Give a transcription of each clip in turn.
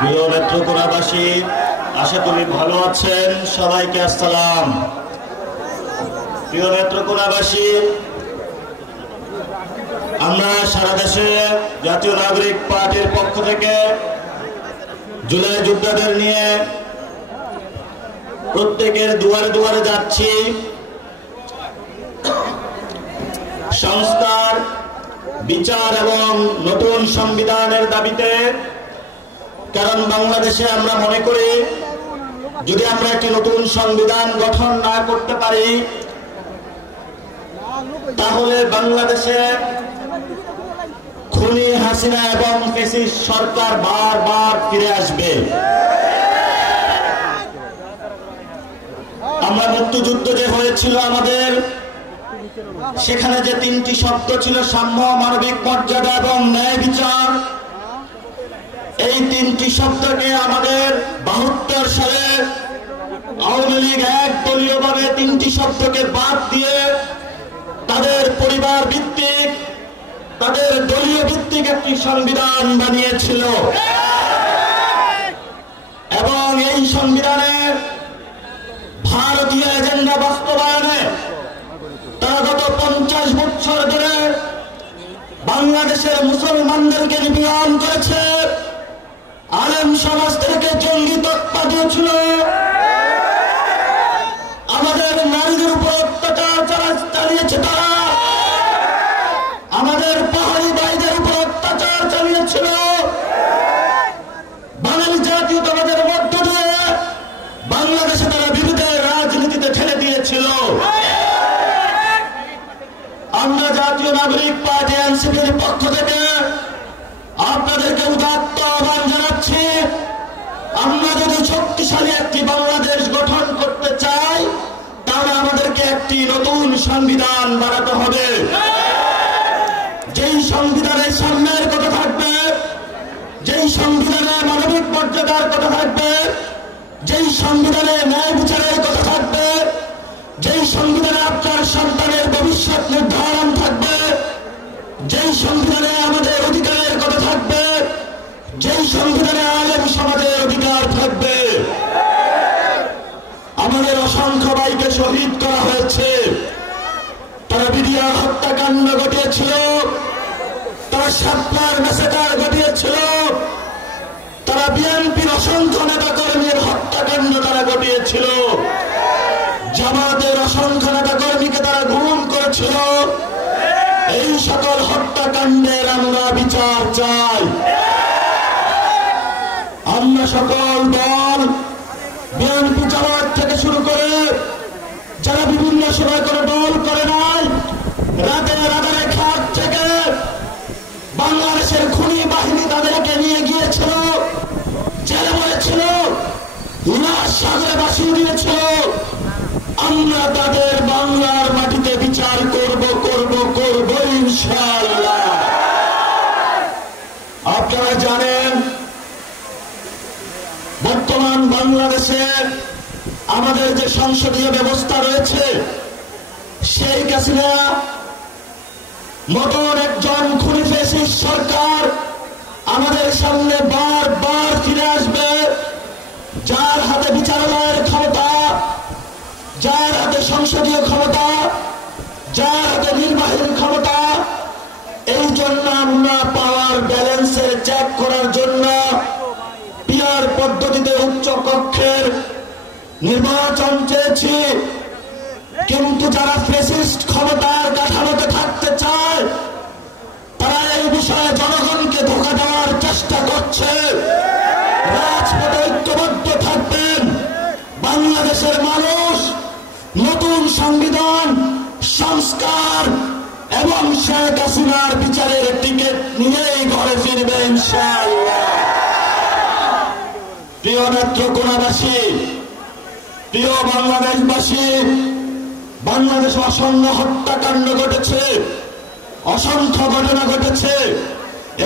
প্রিয় নেত্রকোনাবাসী, আশা করি ভালো আছেন। সবাইকে আসসালাম। প্রিয় নেত্রকোনাবাসী, আমরা সারা দেশে জাতীয় নাগরিক পার্টির পক্ষ থেকে জুলাই যোদ্ধাদের নিয়ে প্রত্যেকের দুয়ারে দুয়ারে যাচ্ছি সংস্কার, বিচার এবং নতুন সংবিধানের দাবিতে। কারণ বাংলাদেশে আমরা মনে করি, যদি আমরা একটি নতুন সংবিধান গঠন না করতে পারি, তাহলে বাংলাদেশে খুনি হাসিনা এবং ফ্যাসিস্ট সরকার বারবার ফিরে আসবে। আমরা মুক্তিযুদ্ধ যে হয়েছিল আমাদের, সেখানে যে তিনটি শব্দ ছিল সাম্য, মানবিক মর্যাদা এবং ন্যায় বিচার, এই তিনটি শব্দকে আমাদের 72 সালে আওয়ামী লীগ একদলীয়ভাবে তিনটি শব্দকে বাদ দিয়ে তাদের পরিবার ভিত্তিক, তাদের দলীয় ভিত্তিক একটি সংবিধান বানিয়েছিল। এবং এই সংবিধানে ভারতীয় এজেন্ডা বাস্তবায়নে তারা গত 50 বছর ধরে বাংলাদেশের মুসলমানদেরকে নিপীড়ন করেছে, আলেম সমাজদেরকে জঙ্গি তকমা দিয়েছিল, আমাদের নারীদের উপর অত্যাচার চালিয়েছে তারা, আমাদের পাহাড়ি ভাইদের উপর অত্যাচার চালিয়েছিল, বাঙালি জাতীয়তাবাদের মধ্য দিয়ে বাংলাদেশে তারা বিরোধের রাজনীতিতে ঠেলে দিয়েছিল। আমরা জাতীয় নাগরিক পার্টি এনসিপির পক্ষ থেকে আপনাদেরকে উদাত্ত আহ্বান জানাচ্ছি, আমরা যদি শক্তিশালী একটি বাংলাদেশ গঠন করতে চাই, তাহলে আমাদেরকে একটি নতুন সংবিধান বানাতে হবে। যেই সংবিধানে সাম্যের কথা থাকবে, যেই সংবিধানে মানবিক মর্যাদার কথা থাকবে, যেই সংবিধানে ন্যায় বিচারের কথা থাকবে, যেই সংবিধানে আপনার সন্তানের ভবিষ্যৎ নির্ধারণ থাকবে, যেই সংবিধানে আমাদের অধিকারের কথা থাকবে, যেই সংবিধানে আলেম সমাজের অধিকার থাকবে। আমাদের অসংখ্য ভাইকে শহীদ করা হয়েছে, তারা বিডিআর হত্যাকাণ্ড ঘটিয়েছিল, তারা শাপলার ম্যাসাকার ঘটিয়েছিল, তারা বিএনপির অসংখ্য নেতা কর্মীর হত্যাকাণ্ড তারা ঘটিয়েছিল, জামাতের অসংখ্য নেতা কর্মীকে তারা গুম করেছিল। এই সকল হত্যাকাণ্ডের আমরা বিচার চাই। আমরা সকল দল, বিএনপি জামাত থেকে শুরু করে যারা বিভিন্ন সময় করে দল করে নাই, রাতে রাতের খাট থেকে বাংলাদেশের খুনি বাহিনী তাদেরকে নিয়ে গিয়েছিল, জেলে বলেছিল, লাশ সাগরে ভাসিয়ে দিয়েছিল। আমরা তাদের বাংলার মাটিতে বিচার করব ইনশাআল্লাহ। আপনারা জানেন, বর্তমান বাংলাদেশে আমাদের যে সংসদীয় ব্যবস্থা রয়েছে, শেখ হাসিনা মতন একজন খুনি ফ্যাসিস্ট সরকার আমাদের সামনে বারবার ফিরে আসবে, যার হাতে বিচারালয়ের ক্ষমতা, যার হাতে সংসদীয় ক্ষমতা, যার হাতে নির্বাহী ক্ষমতা। এই জন্য আমরা পাওয়ার ব্যালেন্সের চেক করার জন্য পিআর পদ্ধতিতে উচ্চ কক্ষের নির্বাচন চেয়েছি। কিন্তু যারা ফ্যাসিস্ট ক্ষমতার কাঠামোতে থাকতে চায়, তারা এই বিষয়ে জনগণকে ধোঁকা দেওয়ার চেষ্টা করছে। রাজপথে ঐক্যবদ্ধ থাকবেন, বাংলাদেশের মানুষ নতুন সংবিধান, সংস্কার এবং শেখ হাসিনার বিচারের টিকিট নিয়েই ঘরে ফিরবে ইনশাআল্লাহ। প্রিয় নেত্রকোনাবাসী, প্রিয় বাংলাদেশবাসী, বাংলাদেশে অসংখ্য হত্যাকাণ্ড ঘটেছে, অসংখ্য ঘটনা ঘটেছে।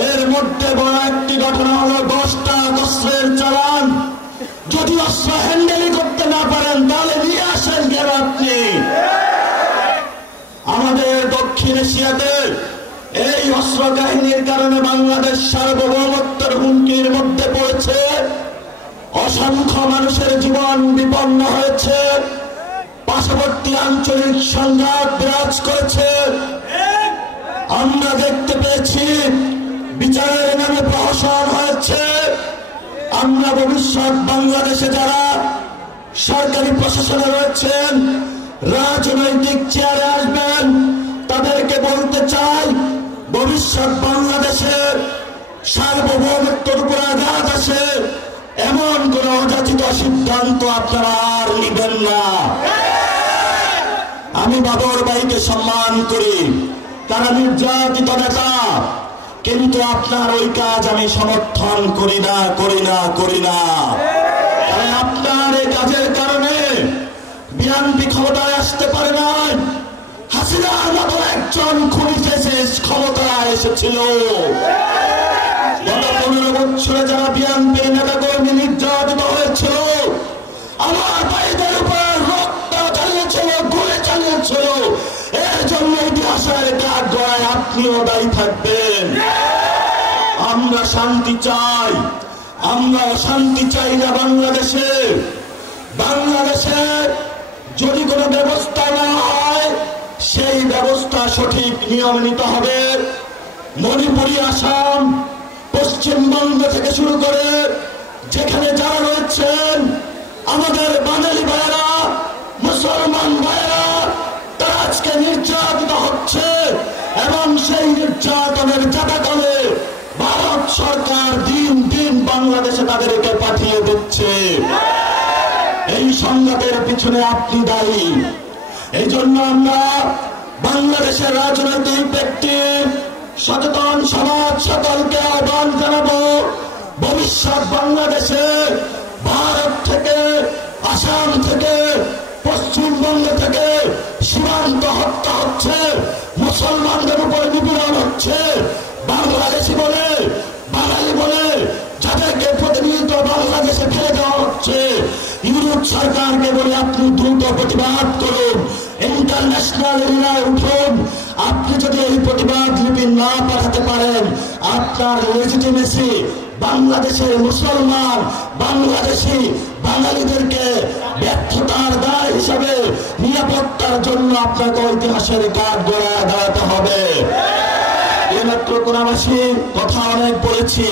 এর মধ্যে বড় একটি ঘটনা হলো 10টা অস্ত্রের চালান। যদি অস্ত্র হ্যান্ডেলই করতে না পারেন, তাহলে নিয়ে আসেন কেন আপনি? আমাদের দক্ষিণ এশিয়াতে এই অস্ত্র কাহিনীর কারণে বাংলাদেশ সার্বভৌমত্বের হুমকির মধ্যে পড়েছে। অসংখ্য মানুষের জীবন বিপন্ন হয়েছে, পার্শ্ববর্তী আঞ্চলিক সংঘাত বিরাজ করেছে। আমরা দেখতে পেয়েছি বিচারের নামে প্রহসন হয়েছে। আমরা ভবিষ্যৎ বাংলাদেশে যারা সরকারি প্রশাসনে রয়েছেন, রাজনৈতিক চেয়ারে আসবেন, তাদেরকে বলতে চাই, ভবিষ্যৎ বাংলাদেশের সার্বভৌমত্বের উপর আঘাত আসে এমন কোন অযাচিত সিদ্ধান্ত আপনারা আর নিবেন না। আমি বাবর ভাইকে সম্মান করি, তারা নির্যাতিত নেতা, কিন্তু আপনার ওই কাজ আমি সমর্থন করি না। আপনার এই কাজের কারণে বিএনপি ক্ষমতায় আসতে পারে নাই। হাসিনার মতো একজন খুনি ফেসিস ক্ষমতায় এসেছিল। গত 15 বছরে যারা বিএনপির নেতা কর্মী নির্যাতিত হয়েছিল, আমার ভাইদের উপর রক্ত চালিয়েছিল, গুলি চালিয়েছিল, এর জন্য ইতিহাসের কাঠ গড়ায় আপনিও দায়ী থাকবেন। আমরা শান্তি চাই, আমরা অশান্তি চাই না। বাংলাদেশে যদি কোনো ব্যবস্থা না হয়, সেই ব্যবস্থা সঠিক নিয়ম নিতে হবে। মণিপুরি, আসাম, পশ্চিমবঙ্গ থেকে শুরু করে যেখানে যারা রয়েছেন, আমাদের বাঙালি ভাইয়েরা, মুসলমান ভাইয়েরা, তারা আজকে নির্যাতিত হচ্ছে এবং সেই নির্যাতনের জাতাকলে ভারত সরকার দিন দিন বাংলাদেশে তাদেরকে পাঠিয়ে দিচ্ছে। এই সংঘাতের পিছনে আপনি দায়ী। এই জন্য আমরা বাংলাদেশের রাজনৈতিক ব্যক্তি, সচেতন সমাজ সকলকে আহ্বান জানাবো, ভবিষ্যৎ বাংলাদেশে ভারত থেকে, আসাম থেকে, পশ্চিমবঙ্গ থেকে সীমান্ত হত্যা হচ্ছে, মুসলমানদের উপর নিপীড়ন হচ্ছে, বাংলাদেশি বলে, বাঙালি বলে যাদেরকে প্রতিনিয়ত বাংলাদেশে ফেলে দেওয়া হচ্ছে। ইউরোপ সরকারকে বলে আপনি দ্রুত প্রতিবাদ করুন, ইন্টারন্যাশনাল এরিয়ায় উঠুন। আপনি যদি এই প্রতিবাদ লিপি না পাঠাতে পারেন, আপনার লেজিটিমেসি বাংলাদেশের মুসলমান, বাংলাদেশি বাঙালিদেরকে ব্যর্থতার দায় হিসাবে নিরাপত্তার জন্য আপনাকে ইতিহাসের কাঠ গড়ায় দাঁড়াতে হবে। এমাত্র কোনাবাসী কথা অনেক বলেছি।